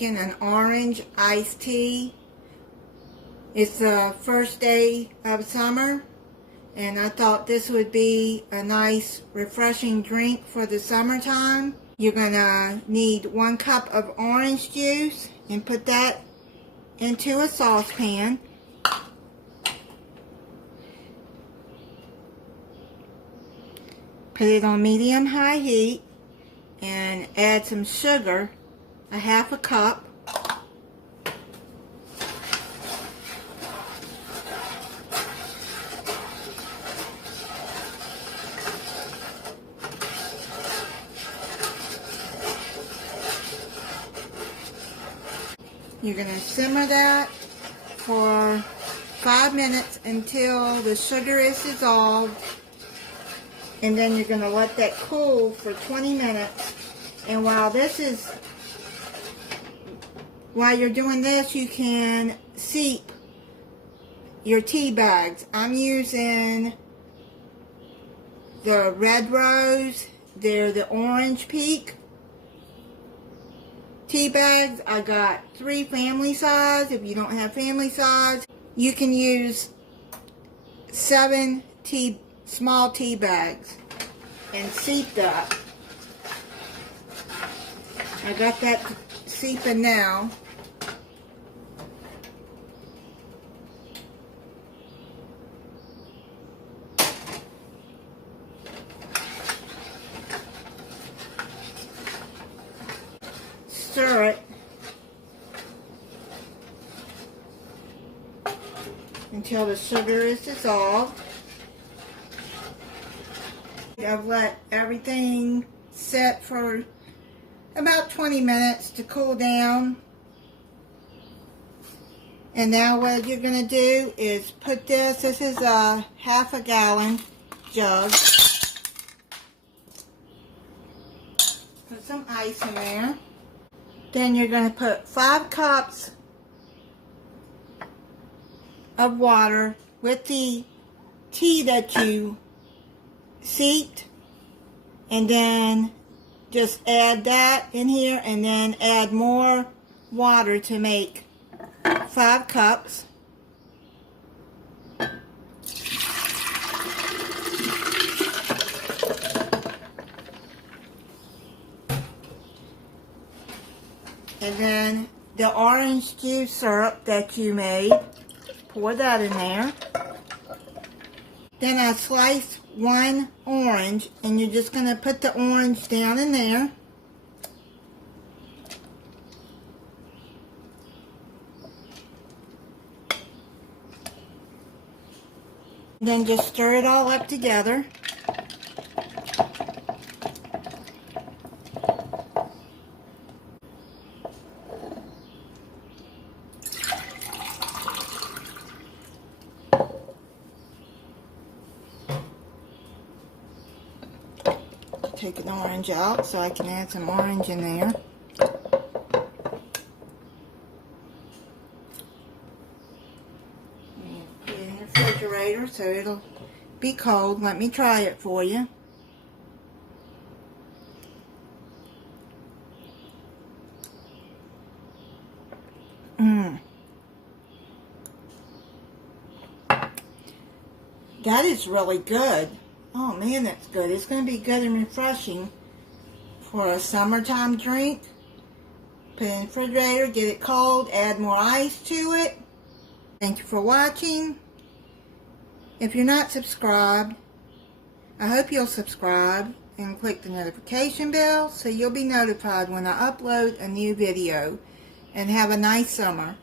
making an orange iced tea. It's the first day of summer, and I thought this would be a nice refreshing drink for the summertime. You're gonna need 1 cup of orange juice and put that into a saucepan. Put it on medium-high heat and add some sugar, a 1/2 cup. You're going to simmer that for 5 minutes until the sugar is dissolved, and then you're going to let that cool for 20 minutes. And while you're doing this, you can steep your tea bags. I'm using the Red Rose. They're the Orange Peak tea bags. I got 3 family size. If you don't have family size, you can use 7 small tea bags and steep that. I got that steeping now. Stir it until the sugar is dissolved. I've let everything sit for about 20 minutes to cool down. And now what you're going to do is put this is a 1/2 gallon jug. Put some ice in there. Then you're going to put 5 cups of water with the tea that you steeped, and then just add that in here, and then add more water to make 5 cups. And then the orange juice syrup that you made, pour that in there. Then I sliced 1 orange, and you're just going to put the orange down in there. Then just stir it all up together. Take an orange out so I can add some orange in there. And put it in the refrigerator so it'll be cold. Let me try it for you. That is really good. Oh man, that's good. It's going to be good and refreshing for a summertime drink. Put it in the refrigerator, get it cold, add more ice to it. Thank you for watching. If you're not subscribed, I hope you'll subscribe and click the notification bell so you'll be notified when I upload a new video. And have a nice summer.